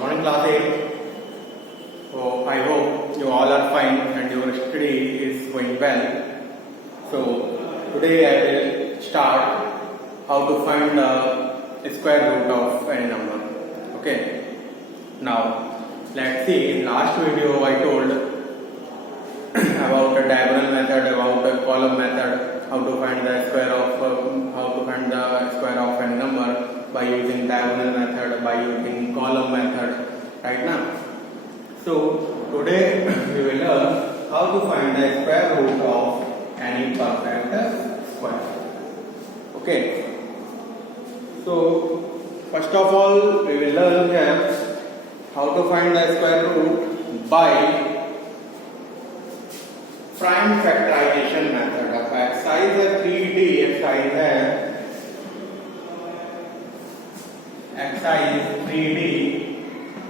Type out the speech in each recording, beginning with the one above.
morning class 8. So I hope you all are fine and your study is going well. So today I will start how to find the square root of any number. Okay. Now let's see. In last video I told about a diagonal method, about a column method, how to find the square of any number by using diagonal method, by using column method, right now. So today we will learn how to find the square root of any perfect square. Okay. So first of all we will learn here how to find the square root by prime factorization method. अब एक्सरसाइज है 3D exercise है, exercise 3D।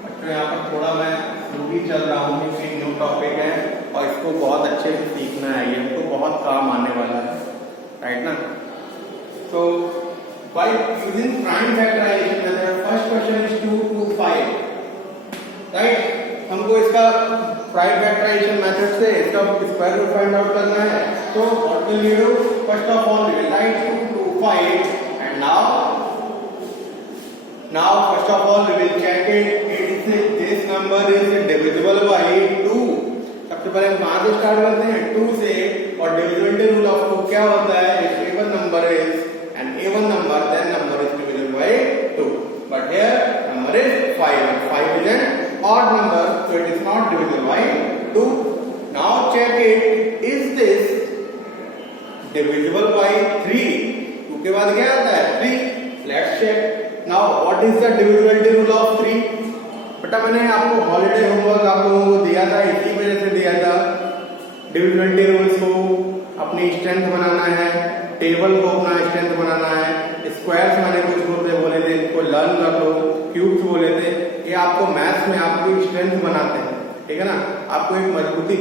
बच्चों यहाँ पर थोड़ा मैं स्लो भी चल रहा हूँ क्योंकि न्यू टॉपिक है और इसको बहुत अच्छे से सीखना है, ये हमको बहुत काम आने वाला है, राइट ना। तो by using prime factorization method, first question is 2 to 5, राइट। हमको इसका प्राइम फैक्टराइजेशन मेथड से इसका स्क्वायर रूट फाइंड आउट करना है। तो what will we do? First of all we will write 2 to 5 and now first of all we will check it this number is divisible by 2। सबसे पहले हम कहां से स्टार्ट करते हैं? 2 से। और डिविजिबिलिटी रूल ऑफ 2 क्या होता है? If even number is an even number then number is divisible by 2, but here number is 5 and 5 is an odd number, so it is not divisible by 2. Now check it, is this divisible by 3? 2 के बाद क्या आता है? 3. Let's check. Now what is the divisibility rule of 3? बेटा मैंने आपको holiday homework आप लोगों को दिया था, इसी वजह से दिया था। डिविजिबिलिटी रूल्स को अपनी स्ट्रेंथ बनाना है, टेबल को अपना स्ट्रेंथ बनाना है। स्क्वायर्स मैंने कुछ बोले थे, इनको लर्न कर लो। क्यूब्स बोले थे, ये आपको मैथ्स में आपकी स्ट्रेंथ बनाते हैं, ठीक है ना। आपको एक मजबूती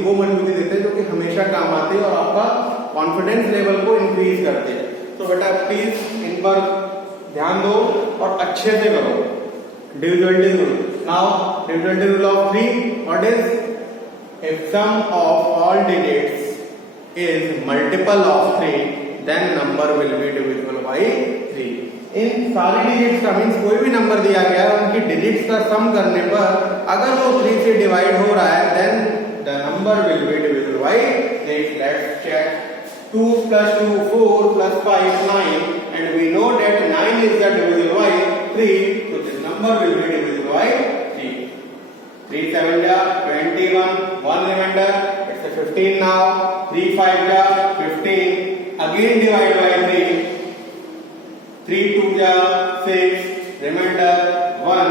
देते हैं जो कि हमेशा काम आते हैं और आपका कॉन्फिडेंस लेवल को इंक्रीज करते हैं। तो बेटा प्लीज इन पर ध्यान दो और अच्छे से करो। Divisibility rule, now divisibility rule of 3, what is? If sum of all digits is multiple of 3 then number will be divisible by 3। इन सारी डिजिट्स का मीन्स कोई भी नंबर दिया गया है उनकी डिजिट्स का सम करने पर अगर वो 3 से डिवाइड हो रहा है then the number will be divisible by 3। Let's check. 2 plus 2 4 plus 5 9 and we know that 9 is the divisible by 3, so this number will be divisible by 3. 3 7 ja 21, 1 remainder, it's a 15 now. 3 5 ja 15, again divide by 3. 3 2 ja 6, remainder 1,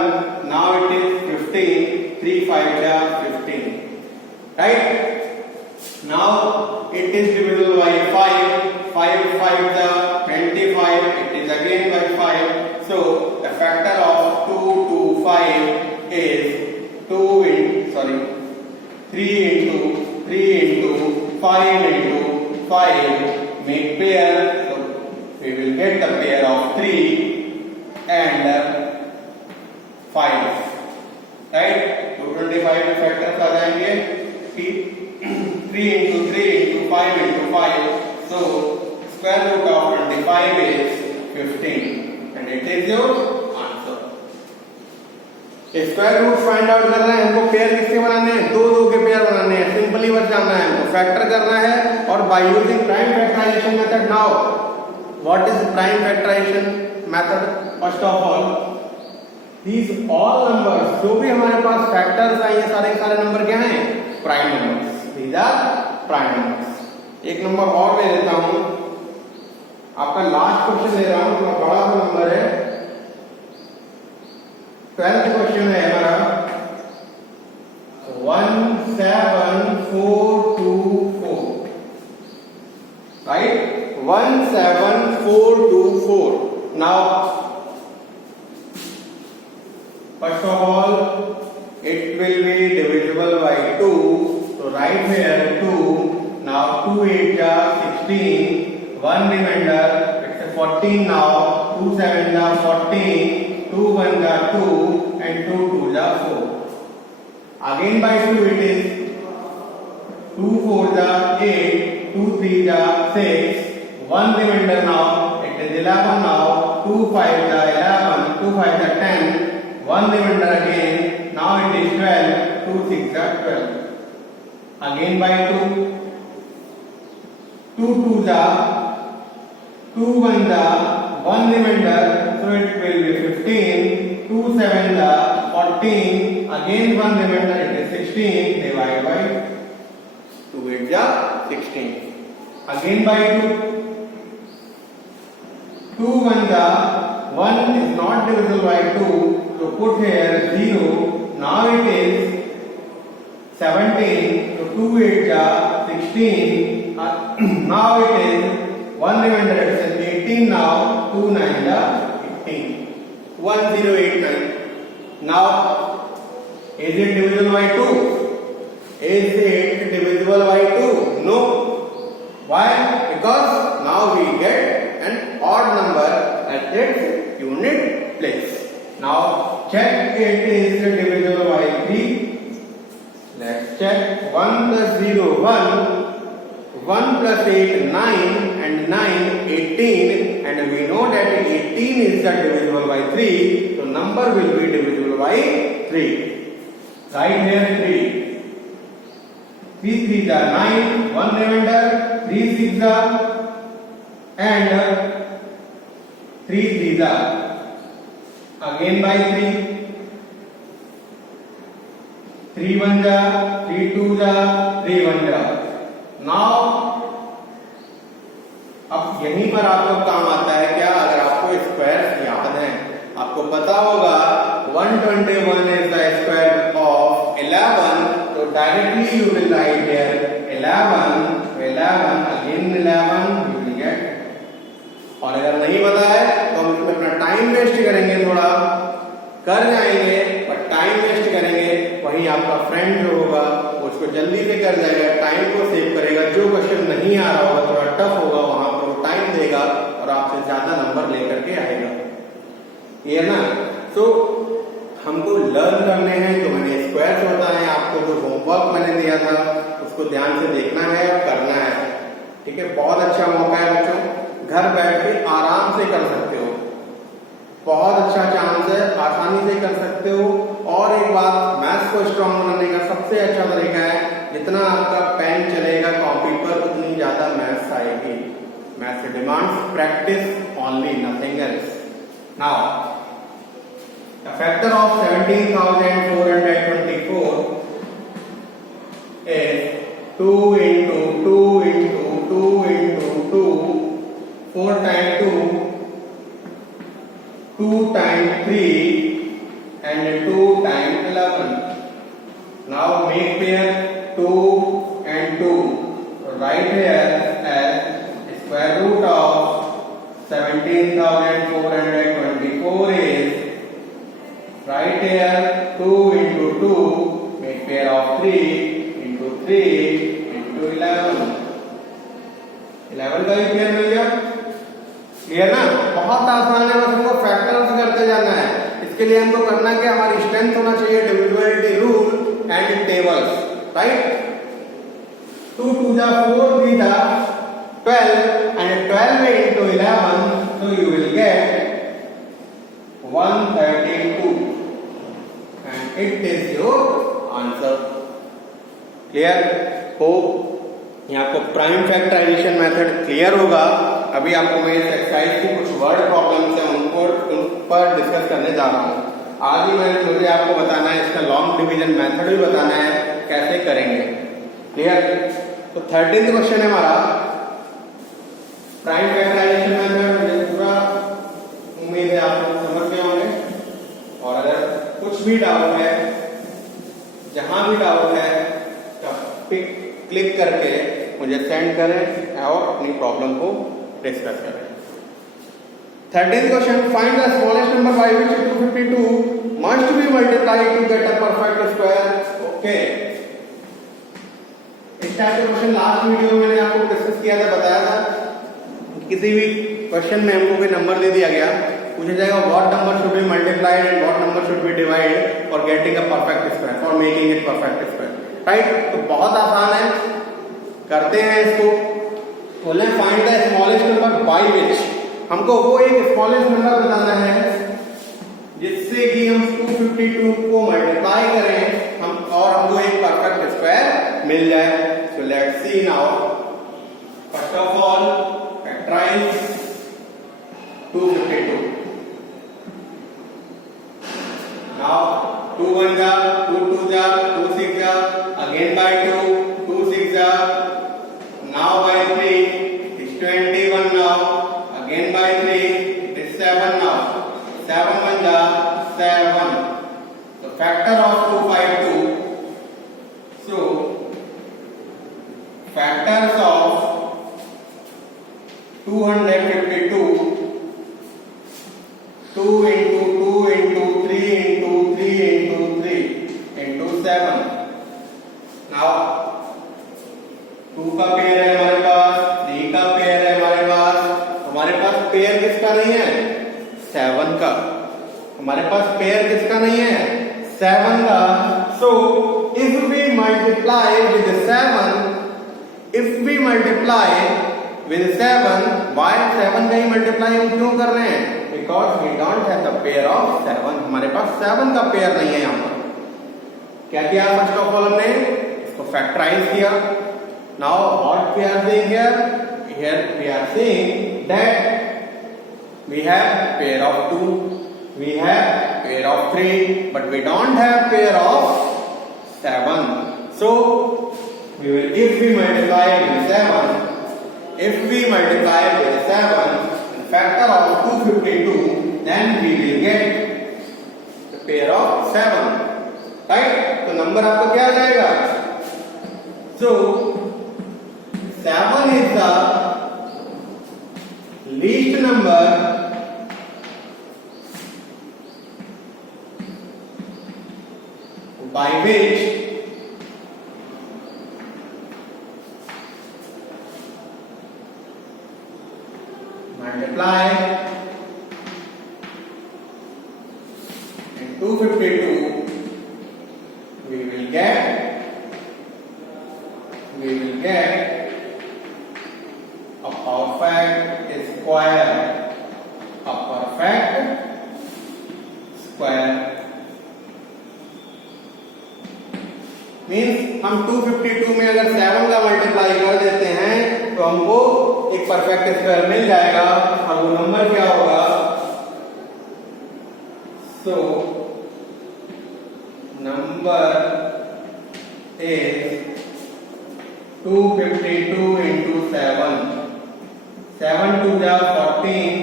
now it is 15. 3 5 ja 15, right? Now it is divisible by 5. 5 5 ja 25, it is again by 5. So the factor of 2 to 5 is 3 into 5 into 5 make pair. So we will get the pair of 3 and 5, right? 225 के फैक्टर्स आ जाएंगे 3 into 3 into 5 into 5. So square root of 25 is 15 and it is your answer. Square root find out करना है हमको। पेयर किसके बनाने हैं? 2 2 के पेयर बनाने हैं। सिंपली बस जानना है हमको, फैक्टर करना है और by using prime factorisation method. Now what is prime factorisation method? First of all these all numbers जो भी हमारे पास फैक्टर्स हैं, ये सारे नंबर क्या हैं? Prime numbers. These are prime numbers. एक नंबर और ले लेता हूं, आपका लास्ट क्वेश्चन ले रहा हूं, थोड़ा बड़ा सा नंबर है। 12th क्वेश्चन है हमारा 17424, राइट? 17424। Now first of all it will be divisible by 2, so write here 2. Now 2 8 ja 16, 1 remainder, it's a 14 now. 2 7 ja 14, 2 1 ja 2 and 2 2 ja 4. Again by 2 it is 2 4 the 8, 2 3 the 6, 1 remainder now, it is 11 now, 2 5 the 11, 2 5 the 10, 1 remainder again, now it is 12, 2 6 the 12. Again by 2, 2 2 the 2 1 the 1 remainder, so it will be 15, 2 7 the 14, again 1 remainder, it is 16, divided by 2 8 the 16. Again by 2, 2 1 the 1 is not divisible by 2, so put here 0, now it is 17, so 2 8 the 16, now it is 1 remainder, it is 18 now, 2 9 the 18, 1089. Now, is it divisible by 2? Is it divisible by 2? No. Why? Because now we get an odd number at its unit place. Now, check it is divisible by 3. Let's check. 1 plus 0, 1. 1 plus 8, 9, and 9, 18, and we know that 18 is divisible by 3, so number will be divisible by 3. Right here 3. 3 3 the 9, 1 remainder, 3 6 the, and 3 3 the. Again by 3. 3 1 the, 3 2 the, 3 1 the. Now अब यहीं पर आपको काम आता है क्या? अगर आपको स्क्वायर याद है, आपको पता होगा 121 is the square of 11, तो directly you will write here 11 again 11 you will get. और अगर नहीं पता है तो हम इसमें अपना टाइम वेस्ट करेंगे, थोड़ा कर जाएंगे पर टाइम वेस्ट करेंगे, वहीं आपका फ्रेंड जो होगा उसको जल्दी से कर जाएगा, टाइम को सेव करेगा, जो क्वेश्चन नहीं आ रहा होगा थोड़ा टफ होगा वहां पर वो टाइम देगा और आपसे ज्यादा नंबर लेकर के आएगा, ये ना। तो हमको लर्न करने हैं, जो मैंने स्क्वायर्स बताए आपको, जो होमवर्क मैंने दिया था उसको ध्यान से देखना है और करना है, ठीक है। बहुत अच्छा मौका है बच्चों, घर बैठ के आराम से कर सकते हो, बहुत अच्छा चांस है, आसानी से कर सकते हो। और एक बात, मैथ्स को स्ट्रॉन्ग बनाने का सबसे अच्छा तरीका है, जितना आपका पेन चलेगा कॉपी पर उतनी ज्यादा मैथ्स आएगी। Maths demands practice only, nothing else. Now the factor of 17,424 is 2 into 2 into 2 into 2, 4 times 2, 2 times 3, and 2 times 11. Now make pair 2 and 2. So write here as square root of 17,424 is, write here 2 into 2, make pair of 3 into 3 into 11. 11 का भी पेयर मिल गया, क्लियर ना? बहुत आसान है, बस हमको फैक्टर्स करते जाना है। इसके लिए हमको करना क्या, हमारी स्ट्रेंथ होना चाहिए divisibility rule and tables, right. 2 2 जा 4 3 जा 12 and 12 into 11, so you will get 132 and it is your answer. Clear हो? यहाँ आपको प्राइम फैक्टराइजेशन मेथड क्लियर होगा। अभी आपको मैं इस एक्सरसाइज की कुछ वर्ड प्रॉब्लम्स हैं उन पर डिस्कस करने जा रहा हूँ। आज ही मुझे आपको बताना है, इसका लॉन्ग डिवीजन मेथड भी बताना है कैसे करेंगे, क्लियर। तो 13th क्वेश्चन है हमारा प्राइम फैक्टराइजेशन मेथड। मुझे पूरा उम्मीद है आप लोग समझ गए होंगे, और अगर कुछ भी डाउट है, जहां भी डाउट है, क्लिक करके मुझे सेंड करें और अपनी प्रॉब्लम को डिस्कस करें। 13th question, find the smallest number by which 252 must be multiplied to get a perfect square. Okay, इस टाइप का क्वेश्चन लास्ट वीडियो में मैंने आपको डिस्कस किया था, बताया था किसी भी क्वेश्चन में हमको कोई नंबर दे दिया गया, पूछा जाएगा what number should be multiplied and what number should be divided for getting a perfect square, for making it perfect square, right. तो बहुत आसान है, करते हैं इसको। बोले find the smallest number by विच, हमको वो एक स्मॉलेस्ट नंबर बताना है जिससे कि हम 252 को मल्टीप्लाई करें हम और हमको एक परफेक्ट स्क्वायर मिल जाए। So let's see now, first of all factorise 252। Now 2 1 जा, 2 2 जा, 2 6 जा, अगेन बाय 2, 2 6 जा, now by 3 is 21 now, again by 3 it is 7 now, 7 1 ja 7. The factor of 252, so factors of 252, 2 into 2 into 3 into 3 into 3 into 7. Now 2 का पेयर है हमारे पास, 3 का पेयर है हमारे पास, हमारे पास पेयर किसका नहीं है? 7 का। हमारे पास पेयर किसका नहीं है? 7 का। So if we multiply with 7, if we multiply with 7, why 7 का ही मल्टीप्लाई हम क्यों कर रहे हैं? Because we don't have the pair of 7, हमारे पास 7 का पेयर नहीं है यहाँ पर। क्या किया फर्स्ट ऑफ ऑल हमने इसको फैक्टराइज किया। Now what we are saying here? Here we are saying that we have pair of 2, we have pair of 3, but we don't have pair of 7. So we will, if we multiply with 7, if we multiply with 7, factor of 252, then we will get the pair of 7, right? तो नंबर आपका क्या आ जाएगा? So 7 is the least number by which multiply and 252 we will get a perfect square, a perfect square means हम 252 में अगर 7 का मल्टीप्लाई कर देते हैं तो हमको एक परफेक्ट स्क्वायर मिल जाएगा और वो नंबर क्या होगा? सो नंबर इज 252 into 7, 7 2 जा 14,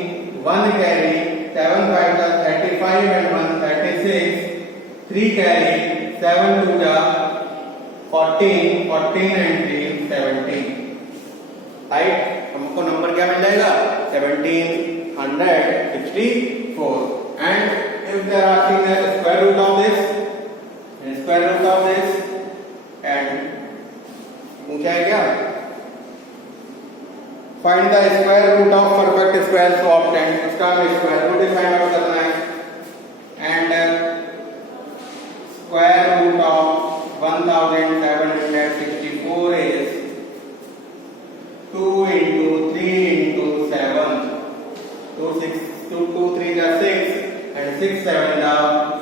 1 carry, 7 5 जा 35 and 1 36, 3 carry, 7 2 जा 14, 14 and 3 17, राइट। हमको नंबर क्या मिल जाएगा? 1764। And if they are asking the square root of this, square root of this, and पूछा है क्या? Find the square root of perfect square so obtain, इसका हमें स्क्वायर रूट फाइंड आउट करना है। And square root of 1764 is 2 into 3 into 7, 2 6 2 3 जा 6 and 6 7 जा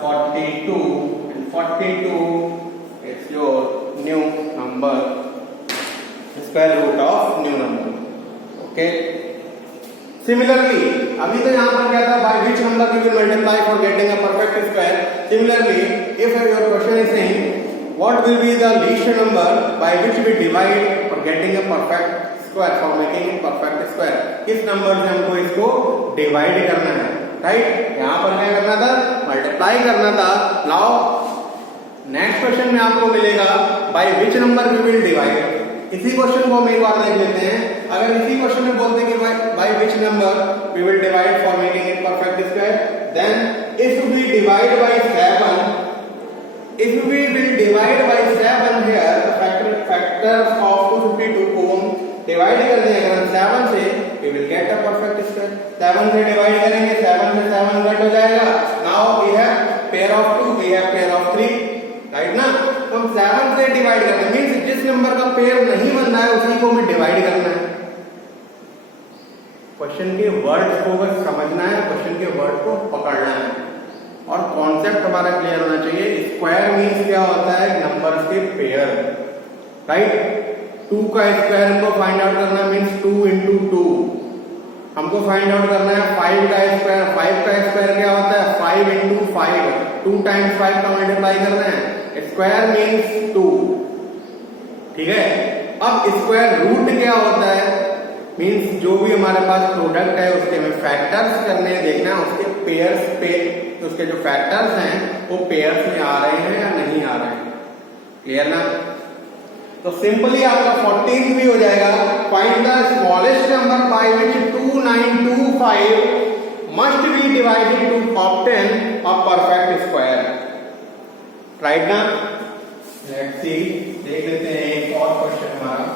42 and 42 is your new number, square root of new number. Okay. Similarly, अभी तो यहाँ पर क्या था? By which number we will multiply for getting a perfect square? Similarly, if your question is saying what will be the least number by which we divide for getting a perfect square, for making a perfect square, किस नंबर से हमको इसको डिवाइड करना है, राइट? यहाँ पर क्या करना था? मल्टीप्लाई करना था। नाउ नेक्स्ट क्वेश्चन में आपको मिलेगा by which number we will divide. इसी क्वेश्चन को हम एक बार देख लेते हैं। अगर इसी क्वेश्चन में बोलते हैं कि by which number we will divide for making it perfect square, then if we divide by 7, if we will divide by 7 here, the factor of 252 को हम डिवाइड कर दें अगर 7 से, we will get a perfect square. 7 से डिवाइड करेंगे, 7 से 7 कट हो जाएगा. Now we have pair of 2, we have pair of 3, राइट ना. तो हम 7 से डिवाइड करना मीन्स जिस नंबर का पेयर नहीं बन रहा है उसी को हमें डिवाइड करना है. क्वेश्चन के वर्ड्स को बस समझना है, क्वेश्चन के वर्ड को पकड़ना है और कॉन्सेप्ट हमारा क्लियर होना चाहिए. स्क्वायर मीन्स क्या होता है, नंबर्स के पेयर, राइट. 2 का स्क्वायर हमको फाइंड आउट करना मीन्स 2 into 2. हमको फाइंड आउट करना है 5 का स्क्वायर. 5 का स्क्वायर क्या होता है, 5 into 5. 2 times 5 का मल्टीप्लाई करना है. स्क्वायर मीन्स 2, ठीक है. अब स्क्वायर रूट क्या होता है, मीन्स जो भी हमारे पास प्रोडक्ट है उसके हमें फैक्टर्स करने देखना है, उसके पेयर्स पे, तो उसके जो फैक्टर्स हैं वो पेयर्स में आ रहे हैं या नहीं आ रहे हैं. क्लियर ना. तो सिंपली आपका 14 भी हो जाएगा. Find the smallest number by which 2925 must be divided to obtain a perfect square. Right ना. लेट्स सी, देख लेते हैं एक और क्वेश्चन हमारा.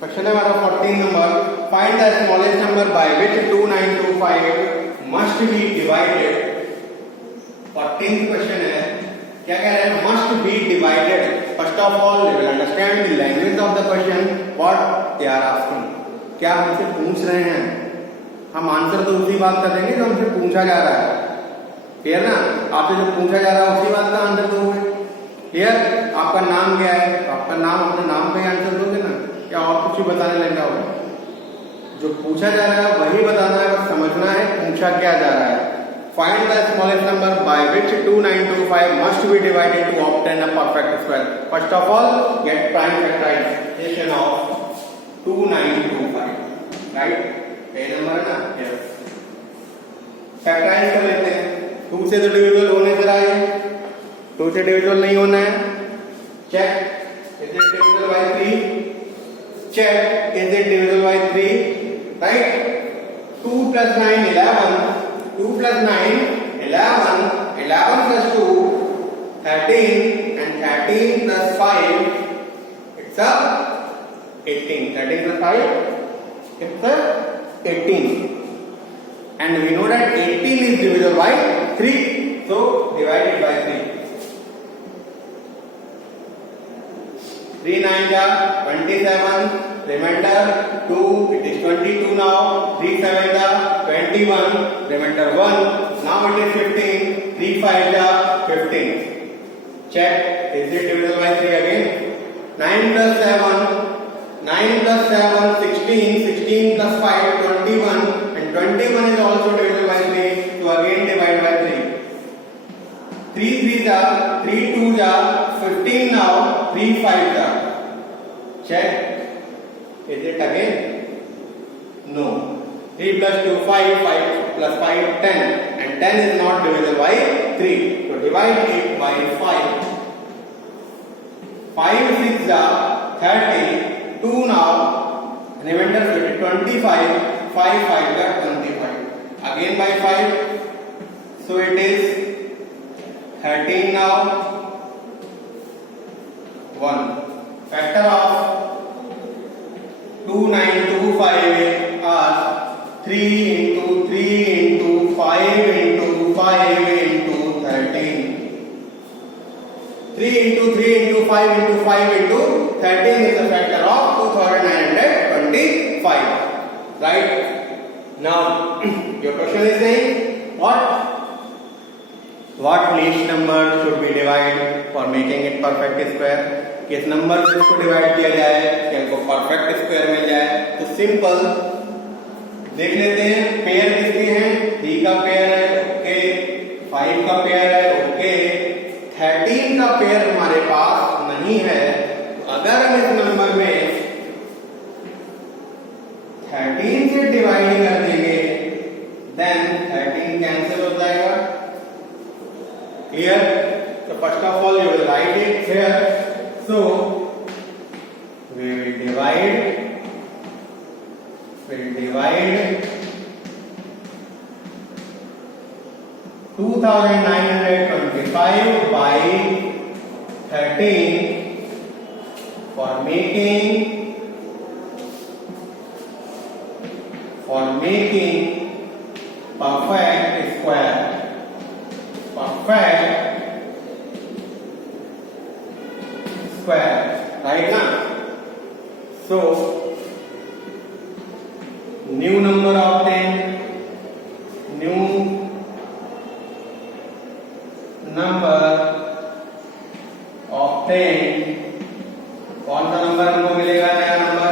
क्वेश्चन है हमारा 14 number. Find the smallest number by which 2925 must be divided. 14th question है, क्या कह रहे हैं, must be divided. First of all we will understand the language of the question, what they are asking. क्या हमसे पूछ रहे हैं, हम आंसर तो उसी बात का देंगे जो हमसे पूछा जा रहा है. क्लियर ना. आपसे जो पूछा जा रहा है उसी बात का आंसर दोगे. क्लियर. आपका नाम क्या है, तो आपका नाम अपने नाम पे आंसर दोगे ना, क्या और कुछ ही बताने लग जाओगे. जो पूछा जा रहा है वही बताना है, बस समझना है पूछा क्या जा रहा है. Find the smallest number by which 2925 must be divided to obtain a perfect square. First of all get prime factorization of 2925. Right, ये नंबर है ना. यस, फैक्टराइज कर लेते हैं. 2 से तो डिविजिबल होने से रहा है, 2 से डिविजिबल नहीं होना है. Check, is it divisible by 3. Check, is it divisible by 3? Right? 2 plus 9, 11. 2 plus 9, 11. 11 plus 2, 13. And 13 plus 5, it's a 18. 13 plus 5, it's a 18. And we know that 18 is divisible by 3. So, divide it by 3. 3 9 are 27, remainder 2, it is 22 now. 3 7 are 21, remainder 1, now it is 15. 3 5 are 15. Check, is it divisible by 3 again? 9 plus 7, 9 plus 7, 16, 16 plus 5, 21, and 21 is also divisible by 3, so again divide by 3. 3 3s are, 3 2s are 15 now. 3 5s are. Check. Is it again? No. 3 plus 2 5, 5 plus 5 10, and 10 is not divisible by 3. So divide it by 5. 5 6 are 30. 2 now. Remainder 25. 5 5 are 25. Again by 5. So it is 13 now. 1. Factor of 2925 are 3 into 3 into 5 into 5 into 13. 3 into 3 into 5 into 5 into 13 is the factor of 2925. Right? Now, your question is saying what least number should be divided for making it perfect square? किस नंबर से इसको डिवाइड किया जाए कि हमको perfect square मिल जाए. तो सिंपल देख लेते हैं. पेयर किसके हैं, 3 का पेयर है, ओके. 5 का पेयर है, ओके. 13 का पेयर हमारे पास नहीं है. तो अगर हम इस नंबर में 13 से डिवाइड कर देंगे देन 13 कैंसिल हो जाएगा. Clear? So first of all you will write it here. So we will divide 2925 by 13 for making perfect square. Perfect square, right now? So new number obtained. New number obtained. कौन सा नंबर हमको मिलेगा? नया नंबर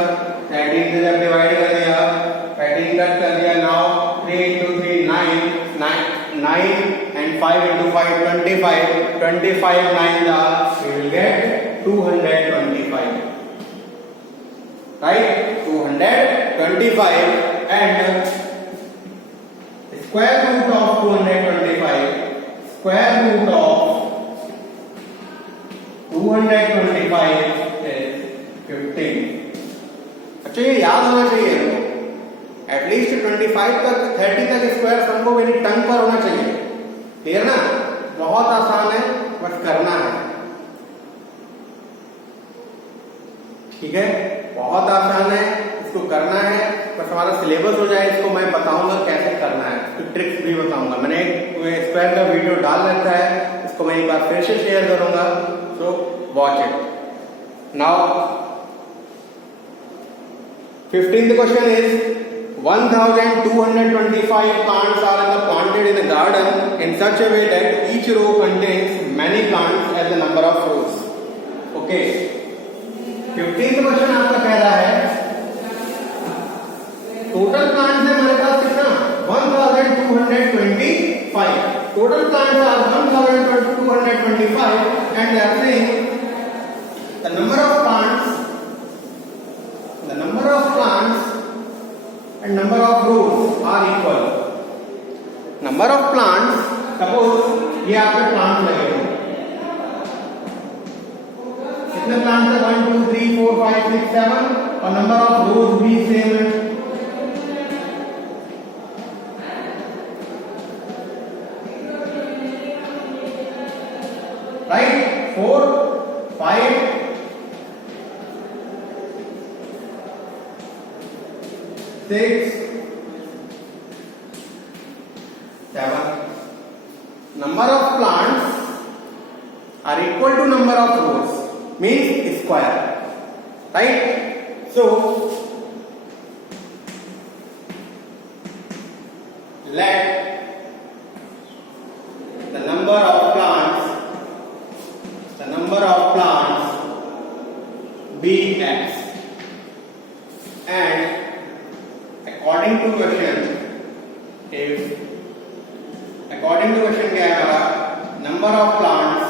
13 से जब डिवाइड कर दिया, 13 कट कर दिया. नाउ 3 into 3 9 and 5 into 5 25. 25 9 we will get 225. Right? 225 and square root of 225. Square root of 225 is 15. अच्छा ये याद होना चाहिए एटलीस्ट 25 तक 30 तक स्क्वायर हमको मेरी टंग पर होना चाहिए. क्लियर ना? बहुत आसान है, बस करना है. ठीक है, बहुत आसान है, इसको करना है. बस हमारा सिलेबस हो जाए, इसको मैं बताऊंगा कैसे करना है, तो ट्रिक्स भी बताऊंगा. मैंने स्क्वायर का वीडियो डाल रखा है, इसको मैं एक बार फिर से शेयर करूंगा. So watch it. Now 15th question is 1225 plants are planted in a garden in such a way that each row contains many plants as the number of rows. Okay. 15th question आपका कह रहा है total plants है हमारे पास कितना? 1225. Total plants are 1225 and they are saying the number of plants and number of rows are equal. Number of plants, suppose ये आपके प्लांट लगे हैं. कितने प्लांट्स है? 1 2 3 4 5 6 7 और नंबर ऑफ रोज भी सेम है. राइट? 4 5 6 7. Number of plants are equal to number of rows, means square. Right? So let the number of plants be x, and according to question क्या है हमारा? number of plants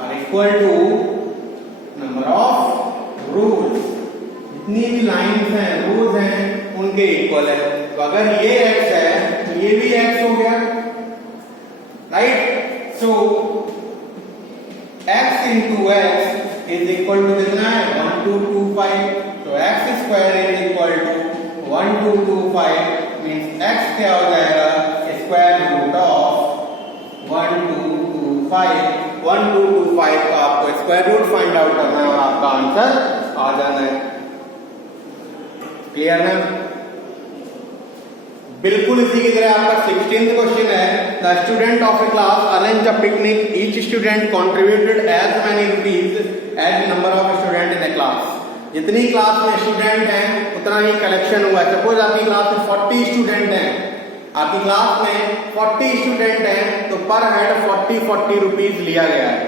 are equal to number of rows. जितनी भी लाइन्स हैं, रोज हैं, उनके इक्वल है. तो अगर ये x है तो ये भी x हो गया. राइट? सो x into x is equal to कितना है? 1225. तो x square is equal to 1225 means x क्या हो जाएगा? Square root of 1225. 1225 का आपको स्क्वायर रूट फाइंड आउट करना है और आपका आंसर आ जाना है. क्लियर ना? बिल्कुल इसी की तरह आपका 16th क्वेश्चन है. The student of a class arrange a picnic. Each student contributed as many rupees as number of student in the class. जितनी क्लास में स्टूडेंट हैं उतना ही कलेक्शन हुआ है. सपोज आपकी क्लास में 40 स्टूडेंट हैं, आपकी क्लास में 40 स्टूडेंट हैं, तो पर हेड 40 रुपीज लिया गया है.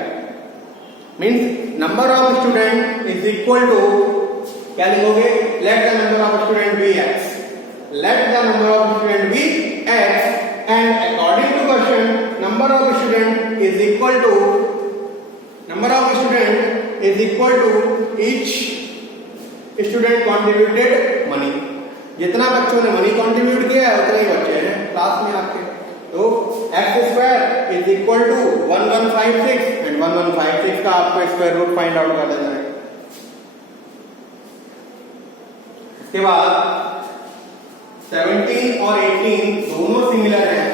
Means number of student is equal to क्या लिखोगे? Let the number of student be X. Let the number of student be x, and according to question, number of student is equal to each student contributed money. जितना बच्चों ने money contribute किया है उतने ही बच्चे हैं क्लास में आपके। तो X square is equal to 1156 and 1156 का आपको स्क्वायर रूट फाइंड आउट कर देना है। इसके बाद 17 और 18 दोनों सिमिलर हैं,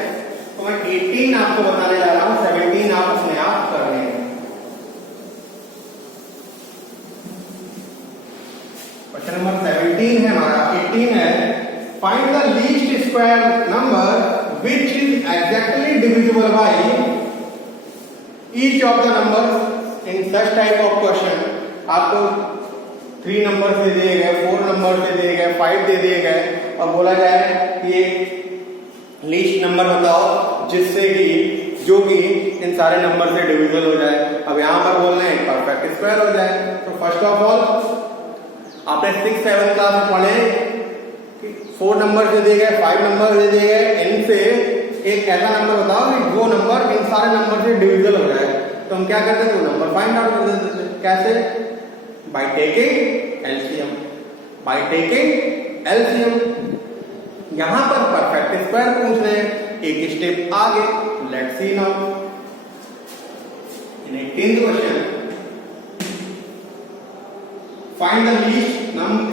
तो मैं 18 आपको बताने जा रहा हूं, 17 आप अपने आप कर रहे हैं। क्वेश्चन नंबर 17 है हमारा, 18 है find the least square number which is exactly divisible by each of the numbers in such type of question। आपको 3 नंबर दे दिए गए, 4 नंबर दे दिए गए, 5 दे दिए गए और बोला जाए कि एक लीस्ट नंबर बताओ जिससे कि जो कि इन सारे नंबर से डिविजिबल हो जाए। अब यहाँ पर बोलना है परफेक्ट स्क्वायर हो जाए। तो फर्स्ट ऑफ ऑल आपने 6, 7 क्लास में पढ़े 4 नंबर दे दिए गए, 5 नंबर दे दिए गए, इनसे एक ऐसा नंबर बताओ कि वो नंबर इन सारे नंबर से डिविजिबल हो जाए। तो हम क्या करते थे, नंबर फाइंड आउट कर देते थे। कैसे? By taking LCM. By taking LCM. यहां पर परफेक्ट स्क्वायर पूछ रहे हैं, एक स्टेप आगे। Let's see now in 18th question find the least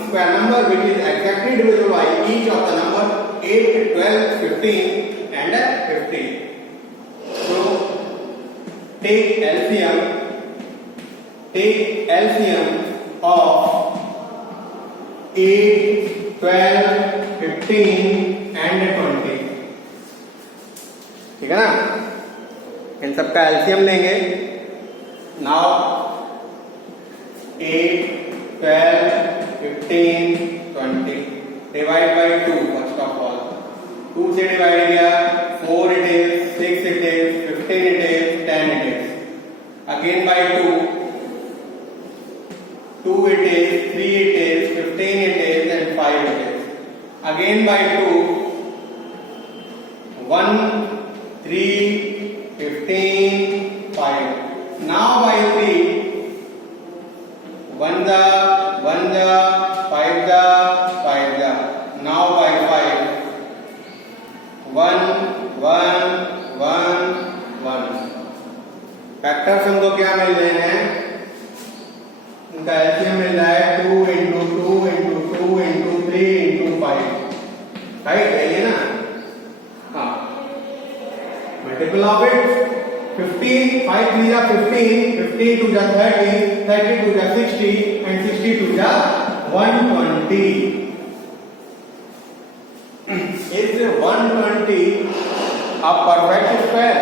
square number which is exactly divisible by each of the number 8, 12, 15 and 15. So take LCM of 8, 12, 15 and 20। ठीक है ना? इन सबका एलसीएम लेंगे। नाउ 8, 12, 15, 20 divide by 2 first of all. 2 से डिवाइड किया, 4 it is, 6 it is, 15 it is, 10 it is। Again by 2, 2 it is, 3 it is, 15 it is and 5 it is। Again by 2, 1, 3, 15, 5। Now by 3, 1 the 5 the 5 the। now by 5, 1 1 1 1। फैक्टर्स हमको क्या मिल रहे हैं, उनका एलसीएम मिल रहा है 2 into 2 into 2 into 3 into 5। राइट है ये ना? हाँ, मल्टीपल ऑफ इट 15, 5 3 जा 15, 15 2 जा 30, 30 2 जा 60 and 60 2 जा 120। Is 120 a perfect square?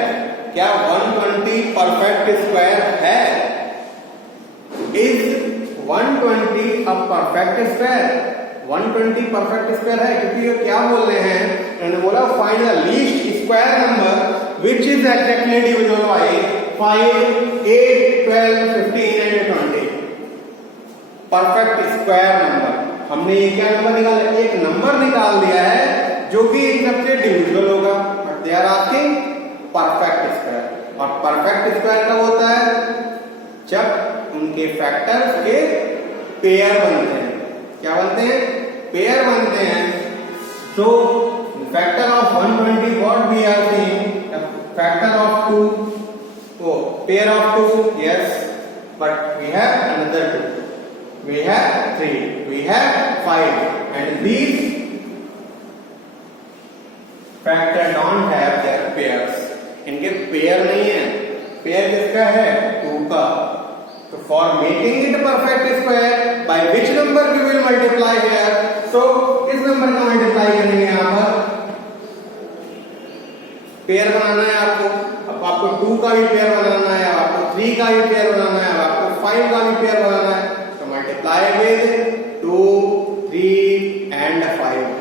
क्या 120 परफेक्ट स्क्वायर है? Is 120 a perfect square? 120 perfect square है, क्योंकि ये क्या बोल रहे हैं, इन्होंने बोला find the least square number which is exactly divisible by 5, 8, 12, 15 and 20। परफेक्ट स्क्वायर नंबर हमने ये क्या नंबर निकाला, एक नंबर निकाल दिया है जो कि इन सबसे डिविजिबल होगा। But they are asking perfect square. और परफेक्ट स्क्वायर कब होता है, जब उनके फैक्टर्स के पेयर बनते हैं। क्या बनते हैं? पेयर बनते हैं। तो factor of 120 what we are seeing, factor of 2, oh pair of 2, yes, but we have another 2, we have 3, we have 5 and these factor don't have their pairs। इनके पेयर नहीं है। पेयर किसका है? 2 का। तो for making it perfect square by which number we will multiply here, so किस नंबर का मल्टीप्लाई करेंगे यहाँ पर? पेयर बनाना है आपको। अब आपको 2 का भी पेयर बनाना है, आपको 3 का भी पेयर बनाना है, आपको 5 का भी पेयर बनाना है। तो मल्टीप्लाई विद 2, 3 and 5।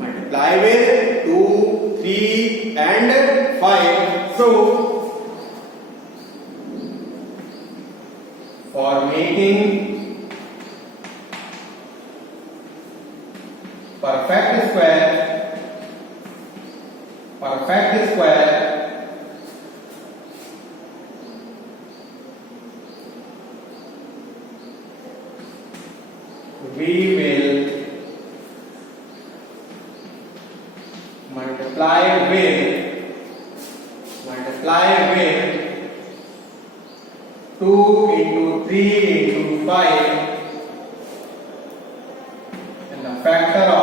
मल्टीप्लाई विद 2, 3 and 5। So for making perfect square we will multiply with 2 into 3 into 5 and the factors of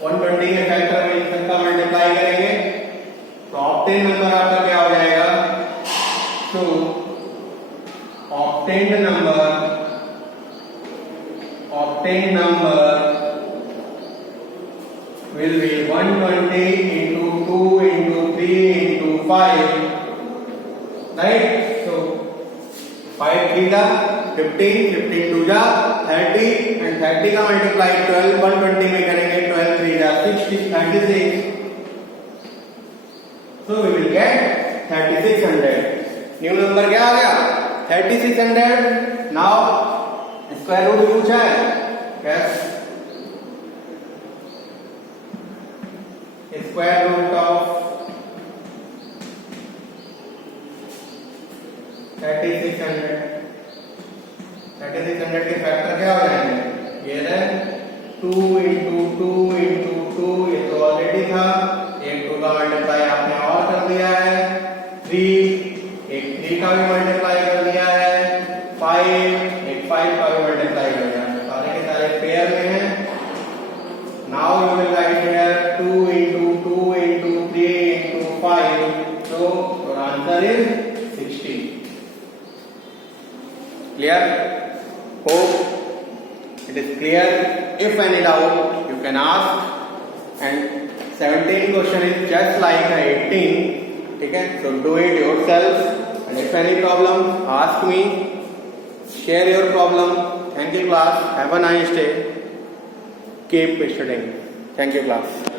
120 के फैक्टर में इनका मल्टीप्लाई करेंगे तो ऑक्टेन नंबर आपका क्या हो जाएगा? तो ऑक्टेन नंबर will be 120 into 2 into 3 into 5, right? So 5 3 जा 15, 15 2 जा 30 and 30 का मल्टीप्लाई 12 120 में करेंगे 12 3 जा 60 36. So we will get 3600. New number क्या आ गया? 3600. नाउ स्क्वायर रूट पूछा है yes. Square root of 3600 के फैक्टर क्या हो जाएंगे? ये है 2 into 2 into 2 ये तो ऑलरेडी था, एक 2 का मल्टीप्लाई आपने और कर दिया है, 3 का भी मल्टीप्लाई कर दिया है, 5 का भी मल्टीप्लाई कर दिया है, सारे के सारे पेयर में हैं. Now you will write here 2 into 2 into 3 into 5. So your answer is 60. Clear? Hope it is clear. If any doubt, you can ask. And 17 question is just like 18. Okay? So do it yourself. And if any problem, ask me. Share your problem. Thank you, class. Have a nice day. Keep studying. Thank you, class.